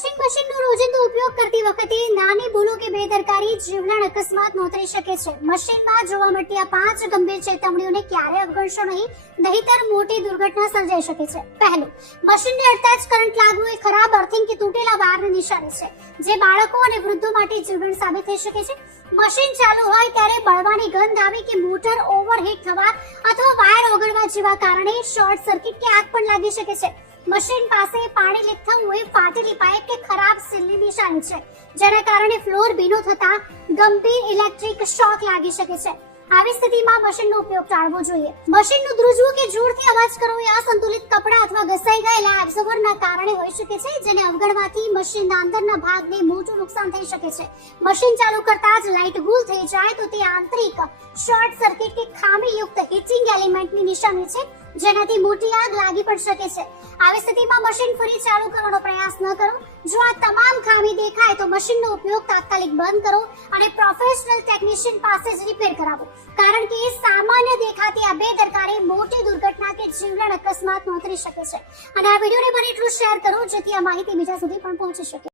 Washing મશીનનો રોજિંદો ઉપયોગ કરતી વખતે નાની ભૂલો કે બેદરકારી જીવલેણ અકસ્માત નોંધાઈ શકે છે. મશીનમાં જોવા મળતી આ 5 ગંભીર ચેતવણીઓને ક્યારેય અવગણશો નહીં, નહીંતર મોટી દુર્ઘટના સર્જાઈ શકે છે. પહેલું, મશીનને અડતા જ કરંટ લાગવું એ ખરાબ અર્થિંગ કે તૂટેલા વાયરની નિશાની છે, જે બાળકો અને વૃદ્ધો માટે જીવલેણ સાબિત થઈ શકે છે. મશીન ચાલુ હોય ત્યારે બળવાની ગંધ આવી કે મોટર ઓવરહીટ થવા અથવા વાયર ઓગળવા જેવા કારણે શોર્ટ સર્કિટ કે આગ પણ લાગી શકે છે. મશીન પાસે પાણી લીક થવું એ ફાટેલી પાઇપ કે ખરાબ સીલની નિશાની છે, જેના કારણે ફ્લોર ભીનો થતા ગંભીર ઇલેક્ટ્રિક શોક લાગી શકે છે. આવી સ્થિતિમાં મશીનનો ઉપયોગ ટાળવો જોઈએ. મશીનનું ધ્રુજવું કે જોરથી અવાજ કરવો એ અસંતુલિત કપડા અથવા ઘસાઈ ગયેલા એબ્સોર્બરના કારણે હોઈ શકે છે, જેને અવગણવાથી મશીનના અંદરના ભાગને મોટું નુકસાન થઈ શકે છે. મશીન ચાલુ કરતા જ લાઇટ ગુલ થઈ જાય તો તે આંતરિક શોર્ટ સર્કિટ કે ખામીયુક્ત હીટિંગ એલિમેન્ટની નિશાની છે, જેનાથી મોટી આગ લાગી પણ શકે છે. આવી સ્થિતિમાં મશીન ફરી ચાલુ કરવાનો પ્રયાસ ન કરો. જો આ તમામ ખામી દેખાય તો મશીનનો ઉપયોગ તાત્કાલિક બંધ કરો અને પ્રોફેશનલ ટેકનિશિયન પાસે જ રિપેર કરાવો, કારણ કે સામાન્ય દેખાતી આ બેદરકારી મોટી દુર્ઘટના કે જીવલેણ અકસ્માત નોંધાઈ શકે છે. અને આ વિડીયોને બને એટલું શેર કરો જેથી આ માહિતી બીજા સુધી પણ પહોંચી શકે.